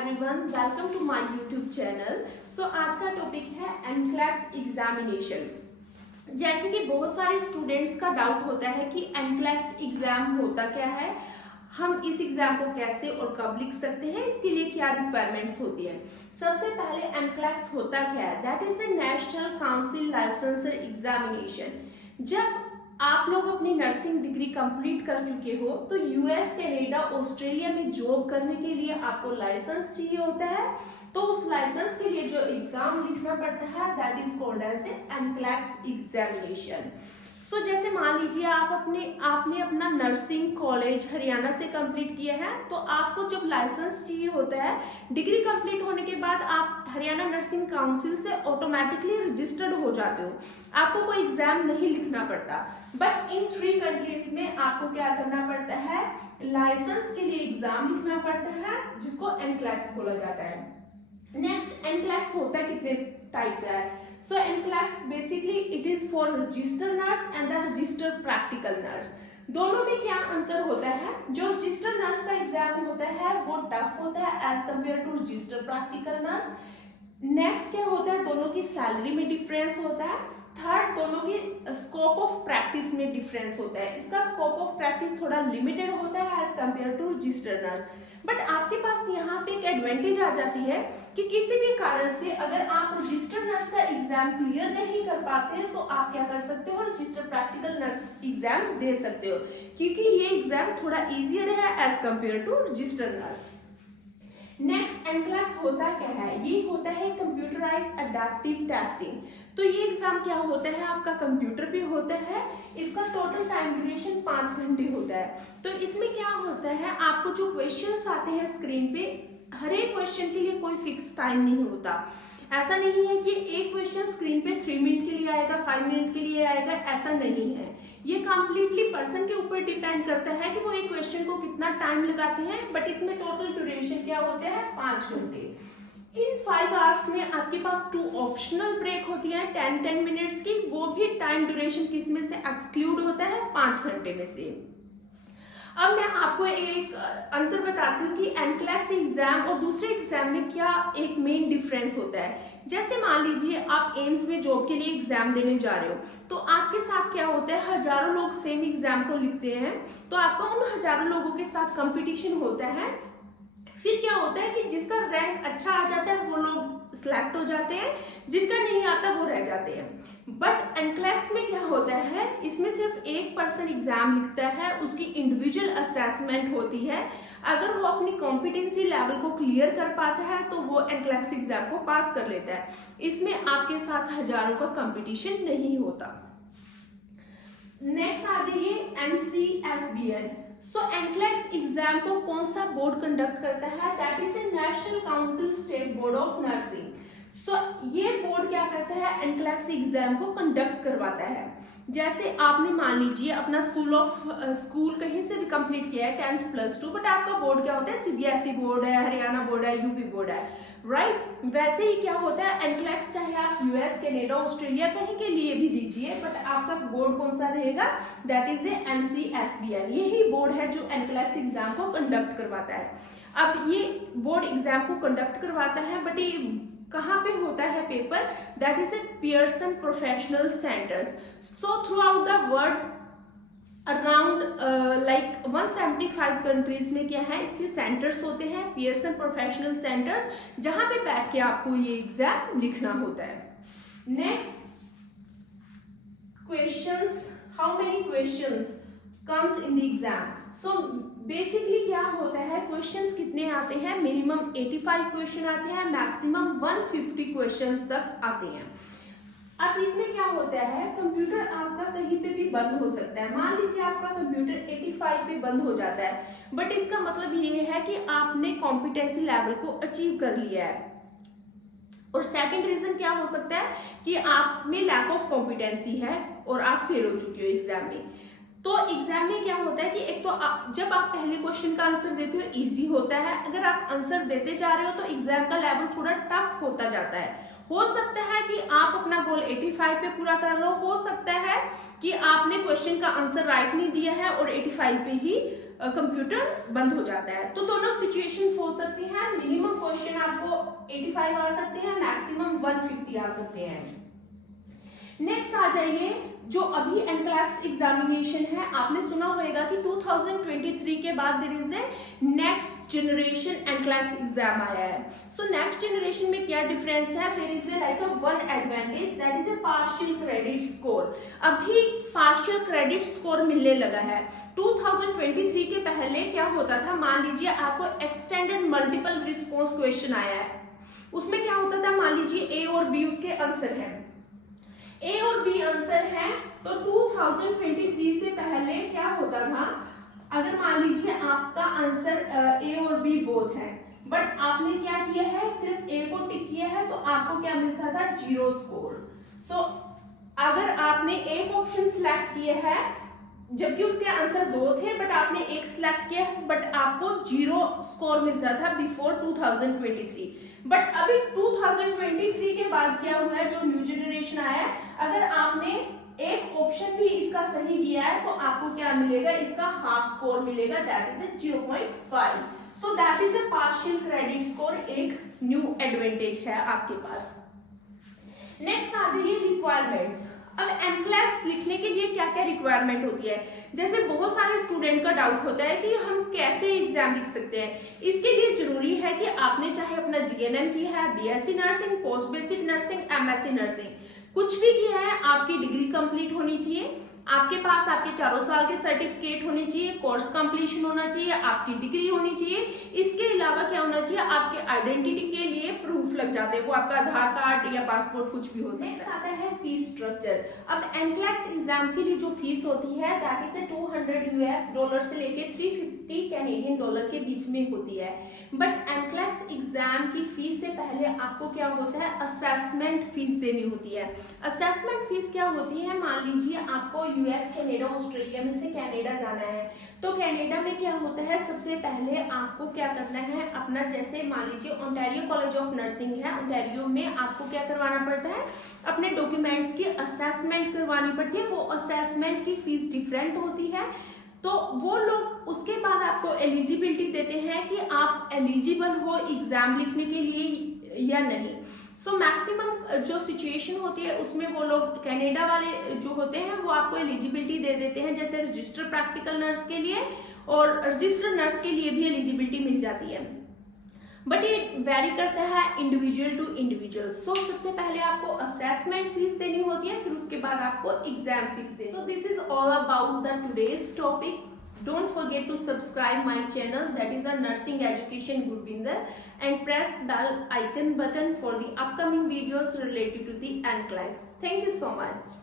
Everyone, welcome to my YouTube channel. So आज का topic है एनक्लेक्स एग्जामिनेशन। जैसे कि बहुत सारे स्टूडेंट्स का डाउट होता है कि एनक्लेक्स एग्जाम होता क्या है, हम इस एग्जाम को कैसे और कब लिख सकते हैं, इसके लिए क्या रिक्वायरमेंट्स होती है। सबसे पहले एनक्लेक्स होता क्या है, that is a national council licensor examination. जब आप लोग अपनी नर्सिंग डिग्री कंप्लीट कर चुके हो तो यूएस, कनाडा, ऑस्ट्रेलिया में जॉब करने के लिए आपको लाइसेंस चाहिए होता है। तो उस लाइसेंस के लिए जो एग्जाम लिखना पड़ता है that is called as a NCLEX examination. So जैसे मान लीजिए आपने अपना नर्सिंग कॉलेज हरियाणा से कंप्लीट किया है, तो आपको जब लाइसेंस चाहिए होता है, डिग्री कंप्लीट होने के बाद आप हरियाणा नर्सिंग काउंसिल से ऑटोमेटिकली रजिस्टर्ड हो जाते हो, आपको कोई एग्जाम नहीं लिखना पड़ता। बट इन 3 कंट्रीज में आपको क्या करना पड़ता है, लाइसेंस के लिए एग्जाम लिखना पड़ता है, जिसको एनक्लेक्स बोला जाता है। नेक्स्ट, एनक्लेक्स होता है कितने टाइप का है। So NCLEX basically it is for register nurse and the register practical nurse. दोनों में क्या अंतर होता है, जो रजिस्टर नर्स का एग्जाम होता है वो टफ होता है as compare to register practical nurse. Next क्या होता है, दोनों की सैलरी में डिफरेंस होता है। थर्ड, दोनों की स्कोप ऑफ प्रैक्टिस में डिफरेंस होता है। इसका स्कोप ऑफ प्रैक्टिस थोड़ा लिमिटेड होता है as compare to register nurse. But आपके पास यहाँ पे एक एडवांटेज आ जाती है कि किसी भी कारण से अगर आप रजिस्टर नर्स का एग्जाम क्लियर नहीं कर पाते हैं तो आप क्या कर सकते हो, रजिस्टर प्रैक्टिकल नर्स एग्जाम दे सकते हो, क्योंकि ये एग्जाम थोड़ा इजियर है as compare to register nurse. Next, NCLEX होता क्या है, ये होता है कंप्यूटराइज्ड एडेप्टिव टेस्टिंग। तो ये एग्जाम क्या होता है, आपका कंप्यूटर पे होता है। इसका टोटल टाइम ड्यूरेशन 5 घंटे होता है। तो इसमें क्या होता है, आपको जो क्वेश्चंस आते हैं स्क्रीन पे, हर एक क्वेश्चन के लिए कोई फिक्स टाइम नहीं होता। ऐसा नहीं है कि एक क्वेश्चन स्क्रीन पे 3 मिनट के लिए आएगा, 5 मिनट के लिए आएगा, ऐसा नहीं है। ये कंप्लीटली पर्सन के ऊपर डिपेंड करता है कि वो एक क्वेश्चन को कितना टाइम लगाते हैं। बट इसमें टोटल ड्यूरेशन क्या होते हैं, 5 घंटे। इन 5 आवर्स में आपके पास 2 ऑप्शनल ब्रेक होती है 10-10 मिनट्स की, वो भी टाइम ड्यूरेशन किसमें से एक्सक्लूड होता है, 5 घंटे में से। अब मैं आपको एक अंतर बताती हूँ कि एनक्लेक्स एग्जाम और दूसरे एग्जाम में क्या एक मेन डिफरेंस होता है। जैसे मान लीजिए आप एम्स में जॉब के लिए एग्जाम देने जा रहे हो, तो आपके साथ क्या होता है, हजारों लोग सेम एग्जाम को लिखते हैं, तो आपका उन हजारों लोगों के साथ कंपटीशन होता है। फिर क्या होता है कि जिसका रैंक अच्छा आ जाता है वो लोग सिलेक्ट हो जाते हैं, जिनका नहीं आता वो रह जाते हैं। बट एनक्लेक्स में क्या होता है, इसमें सिर्फ एक पर्सन एग्जाम लिखता है, उसकी इंडिविजुअल असेसमेंट होती है। अगर वो अपनी कॉम्पिटेंसी लेवल को क्लियर कर पाता है तो वो एनक्लेक्स एग्जाम को पास कर लेता है। इसमें आपके साथ हजारों का कंपटीशन नहीं होता। नेक्स्ट आ जाइए NCSBN। सो एनक्लेक्स एग्जाम को कौन सा बोर्ड कंडक्ट करता है, that is a national council state board of nursing. So ये बोर्ड क्या करता है, एनक्लेक्स एग्जाम को कंडक्ट करवाता है। जैसे आपने मान लीजिए अपना स्कूल कहीं से भी कंप्लीट किया है 10th + 2, बट आपका बोर्ड क्या होता है, CBSE बोर्ड है, हरियाणा बोर्ड है, यूपी बोर्ड है, राइट। वैसे ही क्या होता है, एनक्लेक्स चाहे आप यूएस, कनाडा, ऑस्ट्रेलिया कहीं के लिए भी दीजिए, बट आपका बोर्ड कौन सा रहेगा, दैट इज ए NCSBN। यही बोर्ड है जो एनक्लेक्स एग्जाम को कंडक्ट करवाता है। अब ये बोर्ड एग्जाम को कंडक्ट करवाता है, बट ये कहाँ पे होता है paper, that is A Pearson professional centres. So through out the world around 175 countries में क्या है, इसके सेंटर्स होते हैं, पियर्सन प्रोफेशनल सेंटर्स, जहां पे बैठ के आपको ये एग्जाम लिखना होता है। Next, questions, how many questions comes in the exam. So basically क्या होता है, क्वेश्चंस कितने आते हैं, मिनिमम 85 क्वेश्चन आते हैं, मैक्सिमम 150 क्वेश्चंस तक आते हैं। अब इसमें क्या होता है, कंप्यूटर आपका कहीं पे भी बंद हो सकता है। मान लीजिए आपका कंप्यूटर 85 पे बंद हो जाता है, बट इसका मतलब ये है कि आपने कॉम्पिटेंसी लेवल को अचीव कर लिया है। और सेकंड रीजन क्या हो सकता है कि आप में लैक ऑफ कॉम्पिटेंसी है और आप फेल हो चुके हो एग्जाम में। तो एग्जाम में क्या होता है कि एक तो जब आप पहले क्वेश्चन का आंसर देते हो इजी होता है, अगर आप आंसर देते जा रहे हो तो एग्जाम का लेवल थोड़ा टफ होता जाता है। हो सकता है कि आप अपना गोल 85 पे पूरा कर लो, हो सकता है कि आपने क्वेश्चन का आंसर राइट नहीं दिया है और 85 पे ही कंप्यूटर बंद हो जाता है। तो दोनों सिचुएशंस हो सकती हैं। मिनिमम 85 आ सकते हैं, मैक्सिमम 150 आ सकते हैं। नेक्स्ट आ जाइए, जो अभी एनक्लैक्स एग्जामिनेशन है, आपने सुना होगा कि 2023 के बाद there is a next generation NCLEX exam आया है। सो नेक्स्ट जनरेशन में क्या डिफरेंस है, there is a like a one advantage, that is a partial credit score. अभी पार्शियल क्रेडिट स्कोर मिलने लगा है। 2023 के पहले क्या होता था, मान लीजिए आपको एक्सटेंडेड मल्टीपल रिस्पॉन्स क्वेश्चन आया है, उसमें क्या होता था, मान लीजिए ए और बी उसके आंसर है, ए और बी आंसर है, तो 2023 से पहले क्या होता था, अगर मान लीजिए आपका आंसर ए और बी बोथ है, बट आपने क्या किया है, सिर्फ ए को टिक किया है, तो आपको क्या मिलता था, 0 स्कोर। सो अगर आपने एक ऑप्शन सिलेक्ट किया है जबकि उसके आंसर 2 थे, बट आपने एक सिलेक्ट किया, बट आपको 0 स्कोर मिलता था बिफोर 2023। बट अभी 2023 के बाद क्या हुआ है, जो न्यू जनरेशन आया है, अगर आपने एक ऑप्शन भी इसका सही किया है तो आपको क्या मिलेगा, इसका हाफ स्कोर मिलेगा, that is A 0.5। So that is a partial credit score, एक न्यू एडवांटेज है आपके पास। नेक्स्ट आ जाइए रिक्वायरमेंट्स। अब एनक्लैक्स लिखने के लिए क्या क्या रिक्वायरमेंट होती है, जैसे बहुत सारे स्टूडेंट का डाउट होता है कि हम कैसे एग्जाम लिख सकते हैं। इसके लिए जरूरी है कि आपने चाहे अपना जीएनएम किया है, BSc nursing, post basic nursing, MSc nursing, कुछ भी किया है, आपकी डिग्री कंप्लीट होनी चाहिए, आपके पास आपके 4 साल के सर्टिफिकेट होने चाहिए, कोर्स कंप्लीशन होना चाहिए, आपकी डिग्री होनी चाहिए। इसके अलावा क्या होना चाहिए, आपके आइडेंटिटी के लिए प्रूफ लग जाते हैं, वो आपका आधार कार्ड या पासपोर्ट कुछ भी हो सकता है। नेक्स्ट आता है फीस स्ट्रक्चर। अब एनक्लैक्स एग्जाम के लिए जो फीस होती है, दैट इज $200 से लेके $350 के बीच में होती है। बट एनक्लैक्स एग्जाम की फीस से पहले आपको क्या होता है, असेसमेंट फीस देनी होती है। असेसमेंट फीस क्या होती है, मान लीजिए आपको यूएस, कनाडा, ऑस्ट्रेलिया में से कनाडा जाना है, तो कनाडा में क्या होता है, सबसे पहले आपको क्या करना है, अपना जैसे मान लीजिए ओंटारियो कॉलेज ऑफ नर्सिंग है, ओंटारियो में आपको क्या करवाना पड़ता है, अपने डॉक्यूमेंट्स की असेसमेंट करवानी पड़ती है। वो असेसमेंट की फीस डिफरेंट होती है, तो वो लोग उसके बाद आपको एलिजिबिलिटी देते हैं कि आप एलिजिबल हो एग्जाम लिखने के लिए या नहीं। सो मैक्सिमम जो सिचुएशन होती है उसमें वो लोग कनाडा वाले जो होते हैं वो आपको एलिजिबिलिटी दे देते हैं, जैसे रजिस्टर प्रैक्टिकल नर्स के लिए और रजिस्टर नर्स के लिए भी एलिजिबिलिटी मिल जाती है, बट ये वेरी करता है इंडिविजुअल टू इंडिविजुअल। सो सबसे पहले आपको असेसमेंट फीस देनी होती है, फिर उसके बाद आपको एग्जाम फीस देनी। So this is all about the today's topic. Don't forget to subscribe my channel, that is a Nursing Education Gurvinder, and press bell icon button for the upcoming videos related to the NCLEX. Thank you so much.